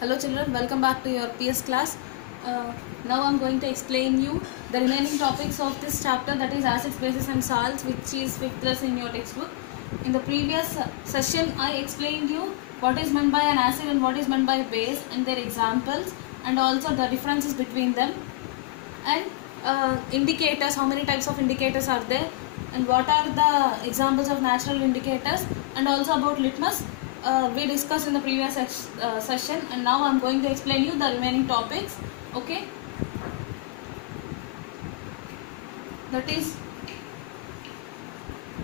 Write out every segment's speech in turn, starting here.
Hello children, welcome back to your PS class. Now I am going to explain you the remaining topics of this chapter, that is acids, bases and salts, which is 5th lesson in your textbook. In the previous session I explained you what is meant by an acid and what is meant by base and their examples and also the differences between them, and indicators, how many types of indicators are there and what are the examples of natural indicators, and also about litmus. We discussed in the previous session, and now I am going to explain you the remaining topics. Okay, that is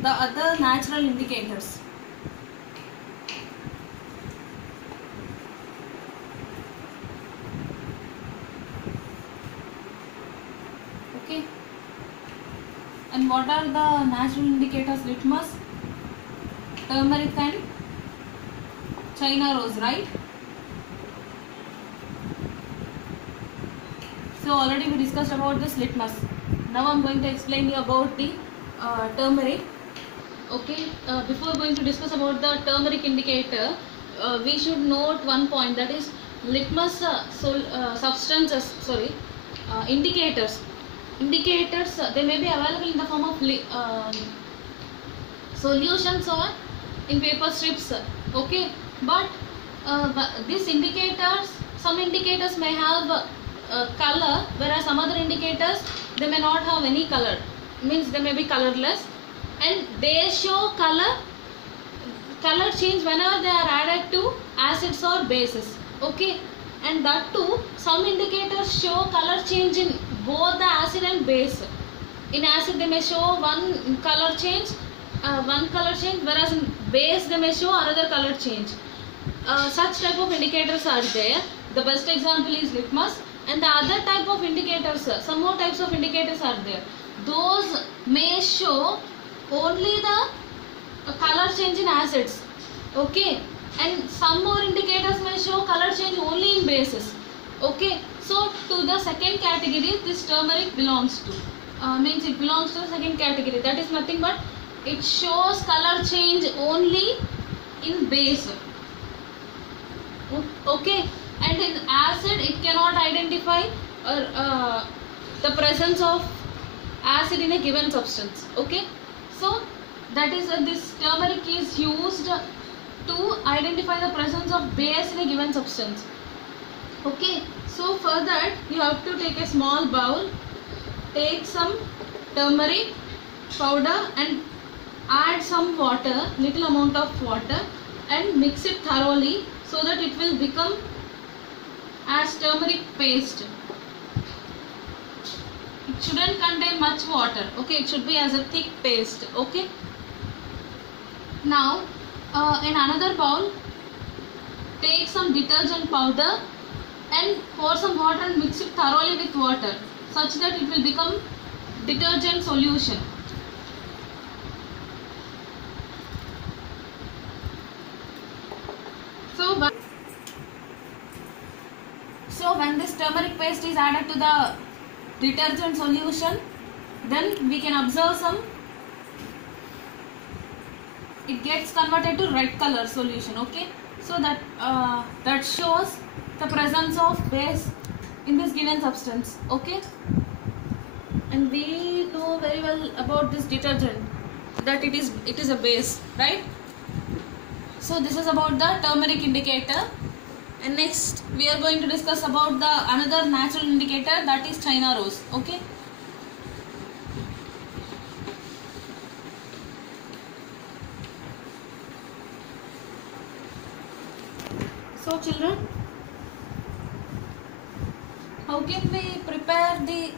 the other natural indicators. Okay, and what are the natural indicators? Litmus, turmeric and China rose, right? So already we discussed about this litmus. Now I am going to explain you about the turmeric. Okay, before going to discuss about the turmeric indicator, we should note one point, that is litmus substances, indicators. Indicators, they may be available in the form of solutions or in paper strips. Okay, but these indicators, some indicators may have color, whereas some other indicators they may not have any color, means they may be colorless, and they show color change whenever they are added to acids or bases. Okay, and that too, some indicators show color change in both the acid and base. In acid they may show one color change, whereas in base they may show another color change. Such type of indicators are there. The best example is litmus, and the other type of indicators, some more types of indicators are there. Those may show only the color change in acids. Okay, and some more indicators may show color change only in bases. Okay, so to the second category this turmeric belongs to, means it belongs to the second category. That is nothing but it shows color change only in base. Okay, and in acid it cannot identify the presence of acid in a given substance. Okay, so that is this turmeric is used to identify the presence of base in a given substance. Okay, so for that you have to take a small bowl, take some turmeric powder and add some water, little amount of water, and mix it thoroughly so that it will become as turmeric paste. It shouldn't contain much water. Okay, it should be as a thick paste. Okay, now in another bowl take some detergent powder and pour some water and mix it thoroughly with water such that it will become detergent solution. So when this turmeric paste is added to the detergent solution, then we can observe it gets converted to red color solution. Okay, so that shows the presence of base in this given substance. Okay, and we know very well about this detergent that it is a base, right? So this is about the turmeric indicator, and next we are going to discuss about the another natural indicator, that is China rose. Okay, so children, how can we prepare the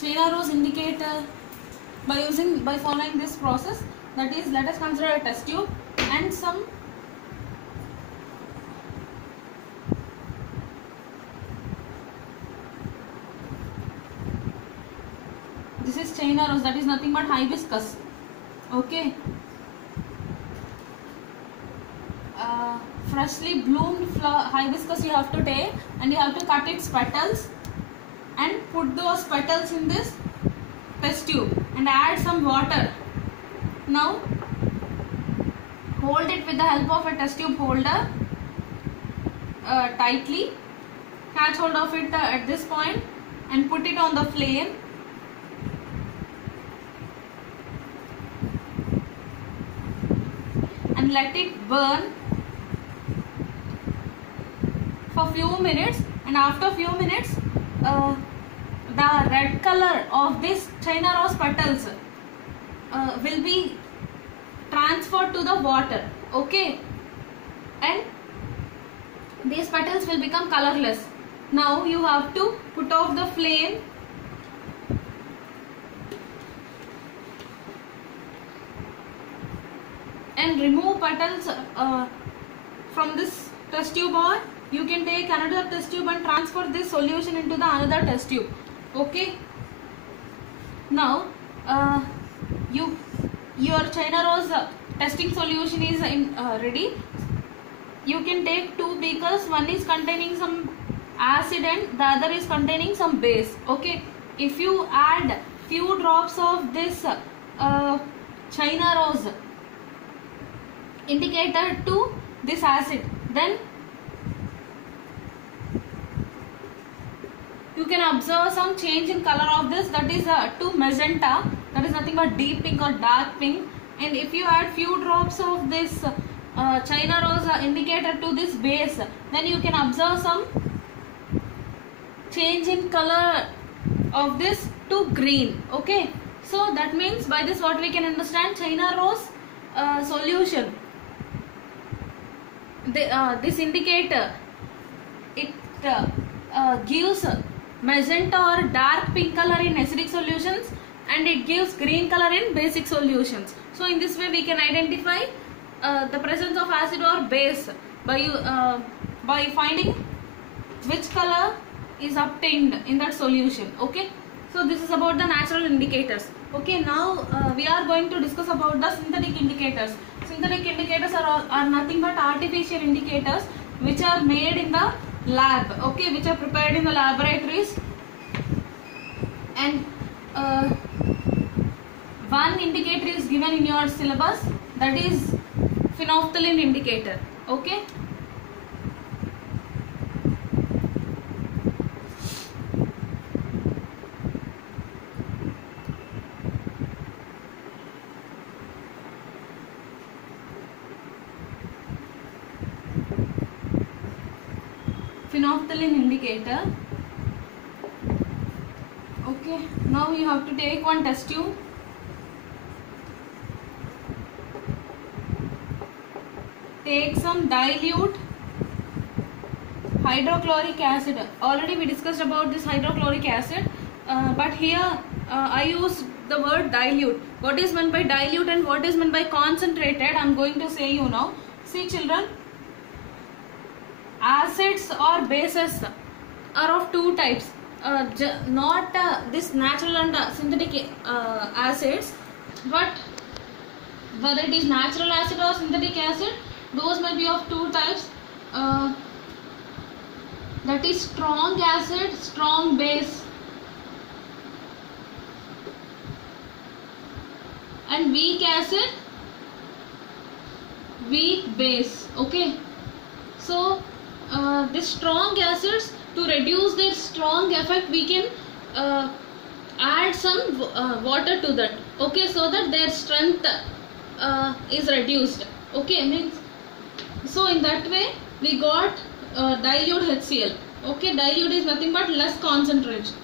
China rose indicator? By following this process, that is, let us consider a test tube and this is China rose, that is nothing but hibiscus. Okay, freshly bloomed hibiscus you have to take, and you have to cut its petals and put those petals in this test tube and add some water. Now hold it with the help of a test tube holder tightly. Catch hold of it at this point and put it on the flame. And let it burn for few minutes, and after few minutes the red color of this China rose petals will be transferred to the water, okay, and these petals will become colorless. Now you have to put off the flame and remove petals from this test tube, or you can take another test tube and transfer this solution into the another test tube, okay. Now your China rose testing solution is ready. You can take two beakers, one is containing some acid and the other is containing some base, okay. If you add few drops of this China rose indicator to this acid, then you can observe some change in color of this, that is to magenta, that is nothing but deep pink or dark pink. And if you add few drops of this China rose indicator to this base, then you can observe some change in color of this to green, okay. So that means by this what we can understand, China rose solution, this indicator, it gives magenta or dark pink color in acidic solutions and it gives green color in basic solutions. So in this way we can identify the presence of acid or base by finding which color is obtained in that solution, okay. So this is about the natural indicators, okay. Now we are going to discuss about the synthetic indicators. Synthetic indicators are nothing but artificial indicators which are made in the lab, okay, which are prepared in the laboratories. And one indicator is given in your syllabus, that is phenolphthalein indicator, okay. Phenolphthalein indicator, okay. Now you have to take one test tube, take some dilute hydrochloric acid. Already we discussed about this hydrochloric acid, but here I use the word dilute. What is meant by dilute and what is meant by concentrated, I am going to say you now. See children, acids or bases are of two types, not this natural and synthetic acids, but whether it is natural acid or synthetic acid, those may be of two types, that is strong acid, strong base, and weak acid, weak base, okay. So these strong acids, to reduce their strong effect, we can add some water to that, okay, so that their strength is reduced, okay. Means, so in that way we got dilute HCl, okay. Dilute is nothing but less concentration,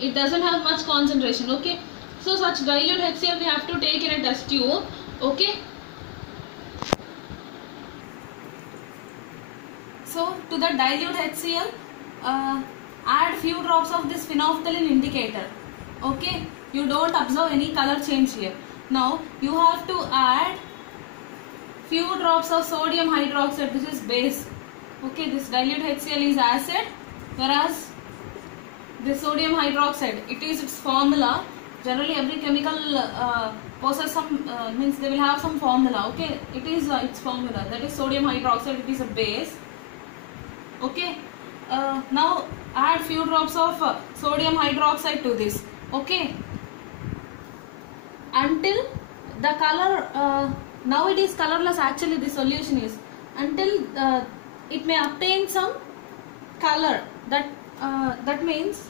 it doesn't have much concentration, okay. So such dilute HCl we have to take in a test tube, okay. So to the dilute HCl add few drops of this phenolphthalein indicator, okay. You don't observe any color change here. Now you have to add few drops of sodium hydroxide, this is base, okay. This dilute HCl is acid, whereas the sodium hydroxide, it is its formula. Generally every chemical possesses some means they will have some formula, okay. It is its formula, that is sodium hydroxide, it is a base, okay. Now add few drops of sodium hydroxide to this, okay, until the color now it is colorless. Actually the solution is, until it may obtain some color, that means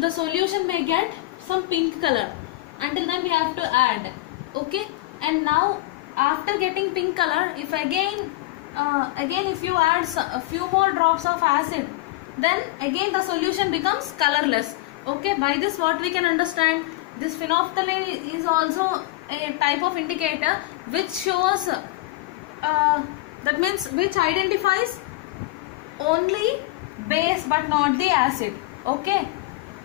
the solution may get some pink color. Until then we have to add. Okay, and now after getting pink color, if again if you add a few more drops of acid, then again the solution becomes colorless. Okay, by this what we can understand, this phenolphthalein is also a type of indicator which shows that means which identifies only base but not the acid. Okay,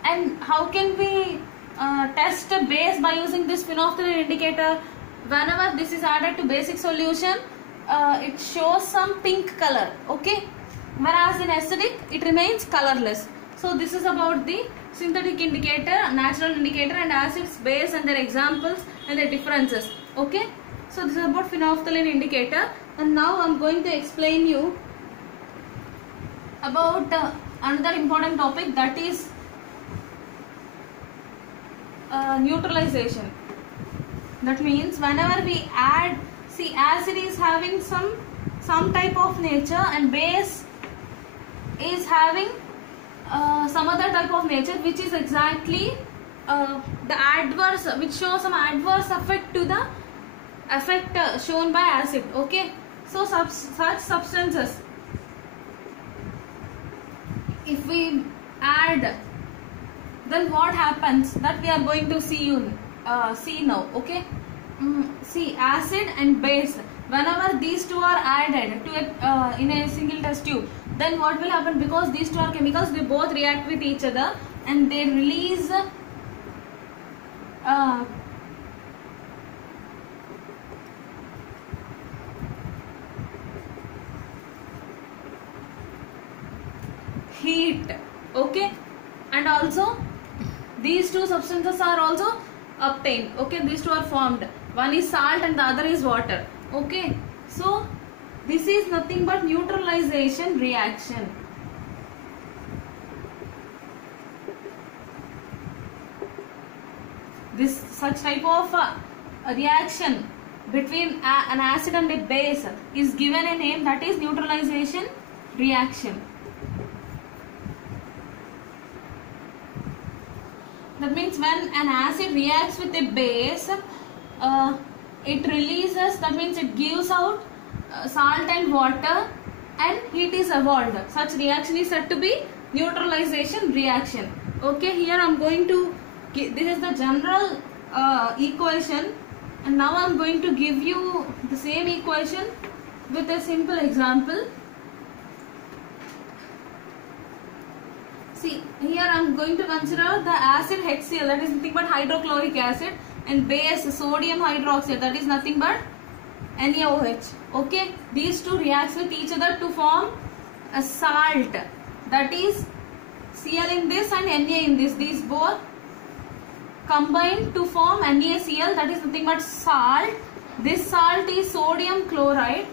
and how can we test a base by using this phenolphthalein indicator? Whenever this is added to basic solution, it shows some pink color. Okay, whereas in acidic it remains colorless. So this is about the synthetic indicator, natural indicator, and acids, base, and their examples and their differences. Okay, so this is about phenolphthalein indicator. And now I am going to explain you about another important topic, that is neutralization. That means whenever we add, see, acid is having some type of nature and base is having some other type of nature, which is exactly the adverse, which shows some adverse effect to the effect shown by acid. Okay, so such substances, if we add, then what happens, that we are going to see now. Okay, see, acid and base, whenever these two are added to in a single test tube, then what will happen, because these two are chemicals, they both react with each other and they release heat. Okay, and also these two substances are also obtained. Okay, these two are formed, one is salt and the other is water. Okay, so this is nothing but neutralization reaction. This such type of reaction between an acid and a base is given a name, that is neutralization reaction. That means when an acid reacts with a base, it releases, that means it gives out salt and water and heat is evolved. Such reaction is said to be neutralization reaction. Okay, here I am going to give, this is the general equation, and now I am going to give you the same equation with a simple example. See, here I am going to consider the acid HCl, that is nothing but hydrochloric acid, and base sodium hydroxide, that is nothing but NaOH. Okay, these two react with each other to form a salt, that is Cl in this and Na in this. These both combine to form NaCl, that is nothing but salt. This salt is sodium chloride.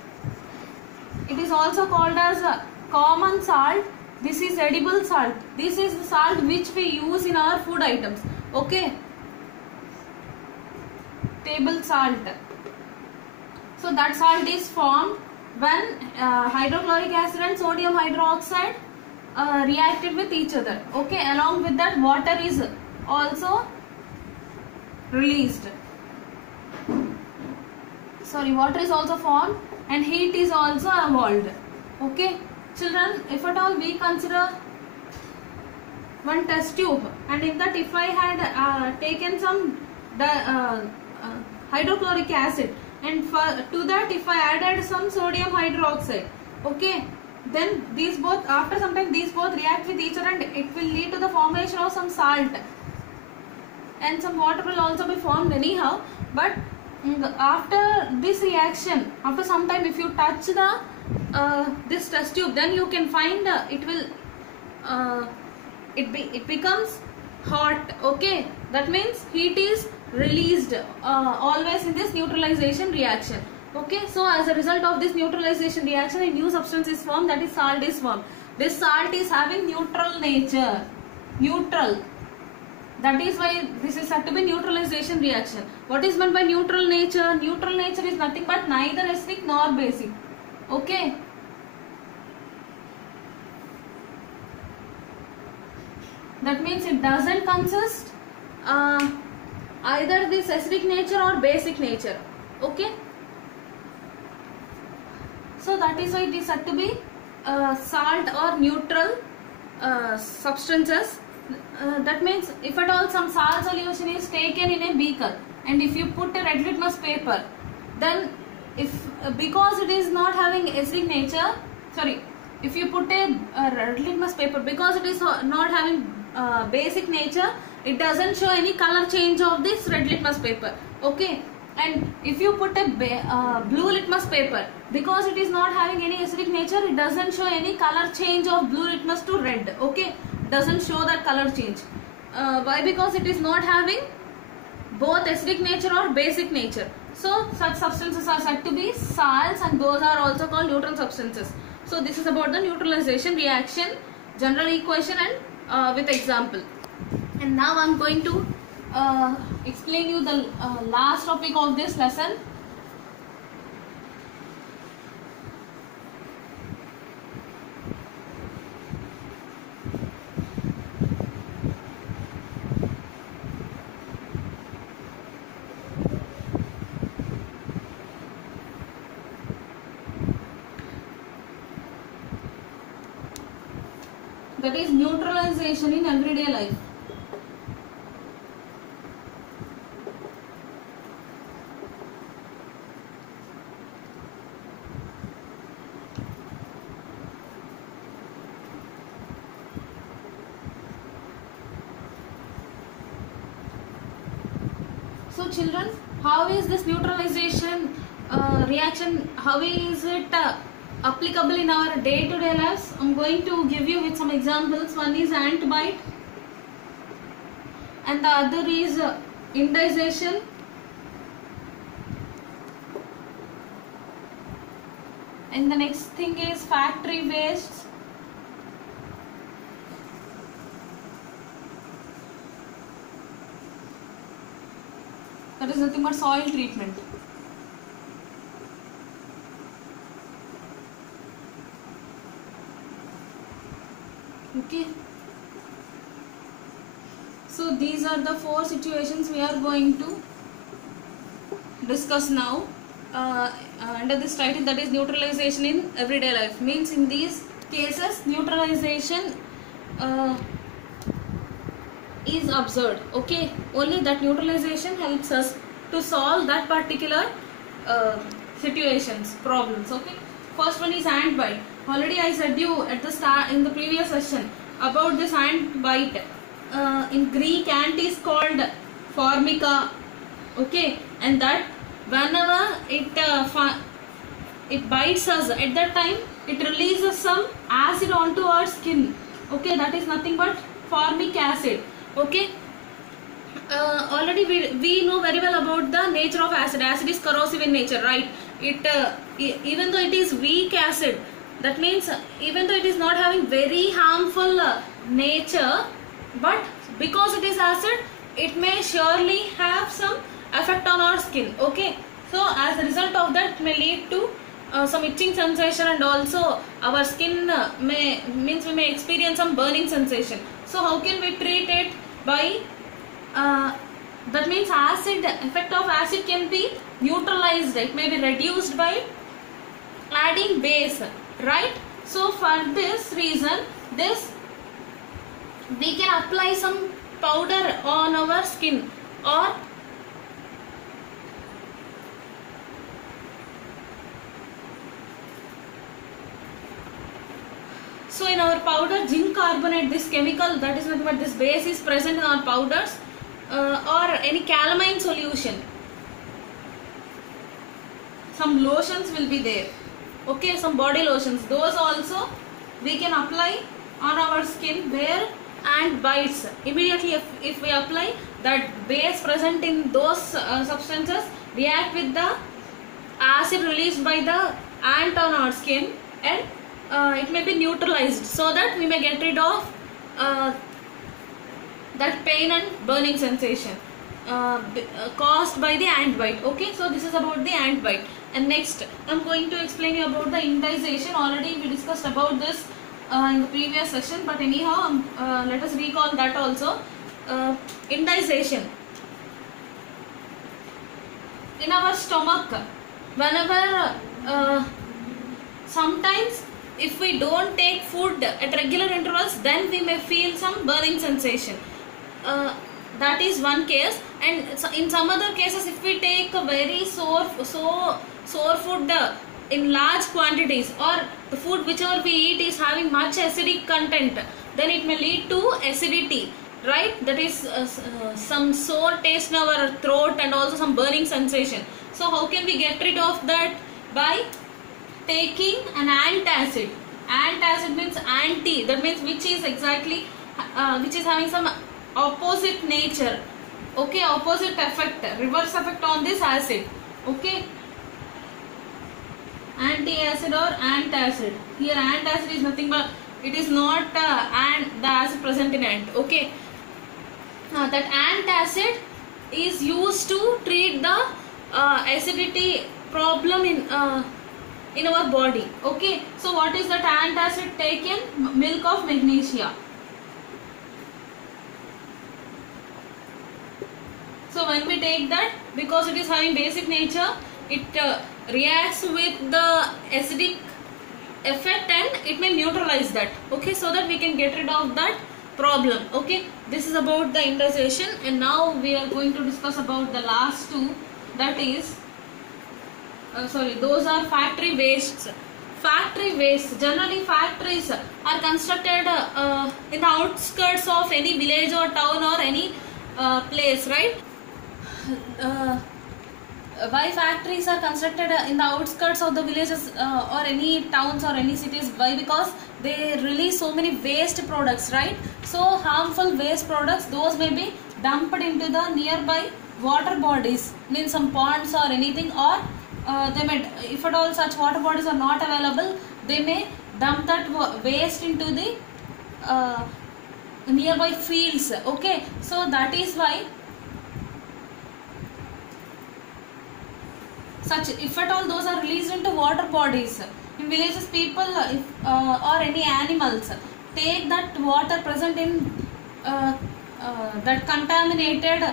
It is also called as a common salt. This is edible salt. This is the salt which we use in our food items. Okay, table salt. So that salt is formed when hydrochloric acid and sodium hydroxide reacted with each other. Okay, along with that water is also released. Sorry, water is also formed and heat is also evolved. Okay, children, if at all we consider one test tube, and in that if I had taken some hydrochloric acid, and to that if I added some sodium hydroxide, okay, then these both, after some time, these both react with each other and it will lead to the formation of some salt, and some water will also be formed anyhow. But after this reaction, after some time, if you touch the this test tube, then you can find it will it becomes hot. Okay, that means heat is released always in this neutralization reaction. Okay, so as a result of this neutralization reaction, a new substance is formed, that is salt is formed. This salt is having neutral nature. Neutral. That is why this is said to be neutralization reaction. What is meant by neutral nature? Neutral nature is nothing but neither acidic nor basic. Okay. That means it doesn't consist either this acidic nature or basic nature. Okay. So that is why it is said to be salt or neutral substances. That means if at all some salt solution is taken in a beaker and if you put a red litmus paper, then if because it is not having acidic nature, sorry, if you put a red litmus paper, because it is not having basic nature, it doesn't show any color change of this red litmus paper. Okay. And if you put a blue litmus paper, because it is not having any acidic nature, it doesn't show any color change of blue litmus to red. Okay, doesn't show that color change. Why? Because it is not having both acidic nature or basic nature. So such substances are said to be salts, and those are also called neutral substances. So this is about the neutralization reaction, general equation, and with example. And now I am going to explain you the last topic of this lesson. That is neutralization in everyday life. So children, how is this neutralization reaction, how is it applicable in our day-to-day lives? I am going to give you with some examples. One is ant bite and the other is indigestion. And the next thing is factory waste. That is nothing but soil treatment. Okay. So these are the 4 situations we are going to discuss now under this title, that is neutralization in everyday life. Means in these cases neutralization is observed. Okay, only that neutralization helps us to solve that particular situations, problems. Okay, first one is ant bite. Already I said you at the start in the previous session about this ant bite. In Greek, ant is called formica. Okay, and that whenever it bites us, at that time it releases some acid onto our skin. Okay, that is nothing but formic acid. Okay, already we know very well about the nature of acid. Acid is corrosive in nature, right? It even though it is weak acid, that means even though it is not having very harmful nature, but because it is acid, it may surely have some effect on our skin. Okay, so as a result of that, it may lead to some itching sensation, and also our skin we may experience some burning sensation. So how can we treat it? By that means acid, effect of acid can be neutralized, it may be reduced by adding base, right? So for this reason, we can apply some powder on our skin, or so in our powder, zinc carbonate, this chemical, that is nothing but this base is present in our powders, or any calamine solution. Some lotions will be there. Okay, some body lotions, those also we can apply on our skin where ant bites. Immediately if we apply, that base present in those substances react with the acid released by the ant on our skin, and it may be neutralized, so that we may get rid of that pain and burning sensation caused by the ant bite. Okay, so this is about the ant bite. And next I'm going to explain you about the indization. Already we discussed about this in the previous session, but anyhow let us recall that also. Indization in our stomach, whenever sometimes if we don't take food at regular intervals, then we may feel some burning sensation. That is one case. And in some other cases, if we take a very sore food in large quantities, or the food whichever we eat is having much acidic content, then it may lead to acidity, right? That is some sore taste in our throat and also some burning sensation. So how can we get rid of that? By taking an antacid. Antacid means anti, that means which is exactly which is having some opposite nature, okay, opposite effect, reverse effect on this acid. Okay, anti-acid or antacid. Here antacid is nothing but, it is not the acid present in ant. Okay, that antacid is used to treat the acidity problem in our body. Okay, so what is that antacid taken? Milk of magnesia. So when we take that, because it is having basic nature, it reacts with the acidic effect and it may neutralize that. Okay, so that we can get rid of that problem. Okay, this is about the indization. And now we are going to discuss about the last two, that is those are factory wastes. Factory waste, generally factories are constructed in the outskirts of any village or town or any place, right? Why factories are constructed in the outskirts of the villages or any towns or any cities? Why? Because they release so many waste products, right? So harmful waste products, those may be dumped into the nearby water bodies, means some ponds or anything, or they may, if at all such water bodies are not available, they may dump that waste into the nearby fields. Okay, so that is why such, if at all those are released into water bodies in villages, people or any animals take that water present in that contaminated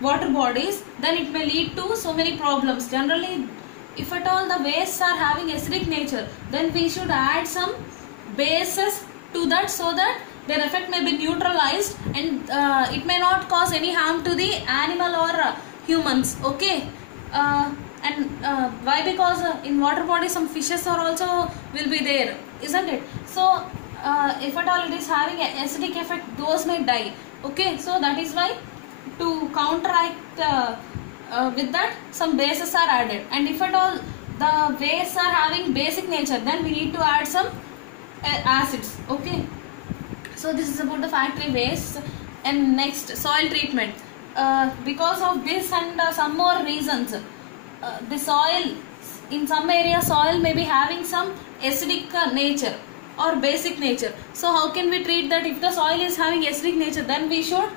water bodies, then it may lead to so many problems. Generally, if at all the wastes are having acidic nature, then we should add some bases to that, so that their effect may be neutralized and it may not cause any harm to the animal or humans. Okay, and why? Because in water bodies some fishes are also will be there, isn't it? So if at all it is having an acidic effect, those may die. Okay, so that is why to counteract with that, some bases are added. And if at all the wastes are having basic nature, then we need to add some acids. Okay, so this is about the factory waste. And next, soil treatment. Because of this and some more reasons, the soil, in some areas soil may be having some acidic nature or basic nature. So how can we treat that? If the soil is having acidic nature, then we should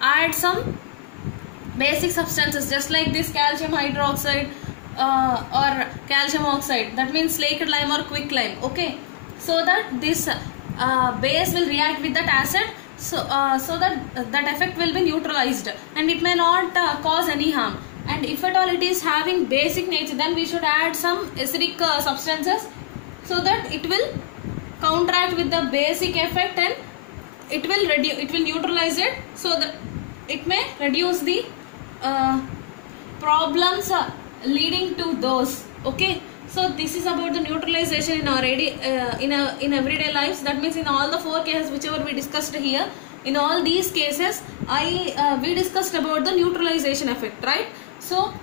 add some basic substances, just like this calcium hydroxide or calcium oxide, that means slaked lime or quick lime. Okay, so that this base will react with that acid, so that that effect will be neutralized and it may not cause any harm. And if at all it is having basic nature, then we should add some acidic substances, so that it will counteract with the basic effect and it will neutralize it, so that it may reduce the problems leading to those. Okay, so this is about the neutralization in our in everyday lives. That means in all the four cases whichever we discussed here, in all these cases we discussed about the neutralization effect, right? So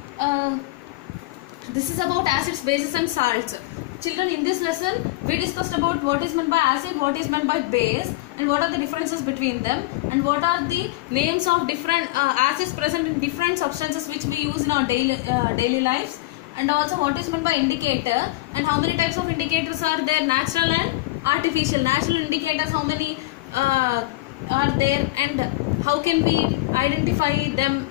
this is about acids, bases and salts. Children, in this lesson we discussed about what is meant by acid, what is meant by base, and what are the differences between them, and what are the names of different acids present in different substances which we use in our daily lives, and also what is meant by indicator, and how many types of indicators are there, natural and artificial. Natural indicators, how many are there and how can we identify them,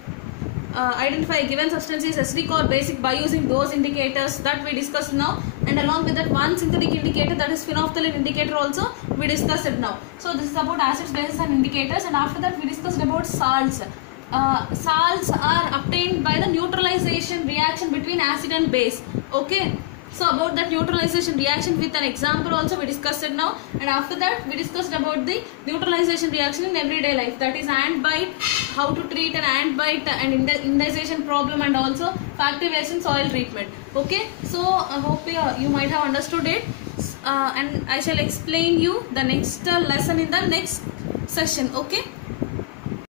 identify a given substance is acidic or basic by using those indicators that we discussed now, and along with that one synthetic indicator, that is phenolphthalein indicator, also we discussed it now. So this is about acids, bases and indicators, and after that we discussed about salts. Salts are obtained by the neutralization reaction between acid and base. Okay, so about that neutralization reaction with an example also we discussed it now, and after that we discussed about the neutralization reaction in everyday life, that is ant bite, how to treat an ant bite and indization problem, and also activation soil treatment. Okay, so I hope you might have understood it, and I shall explain you the next lesson in the next session. Okay.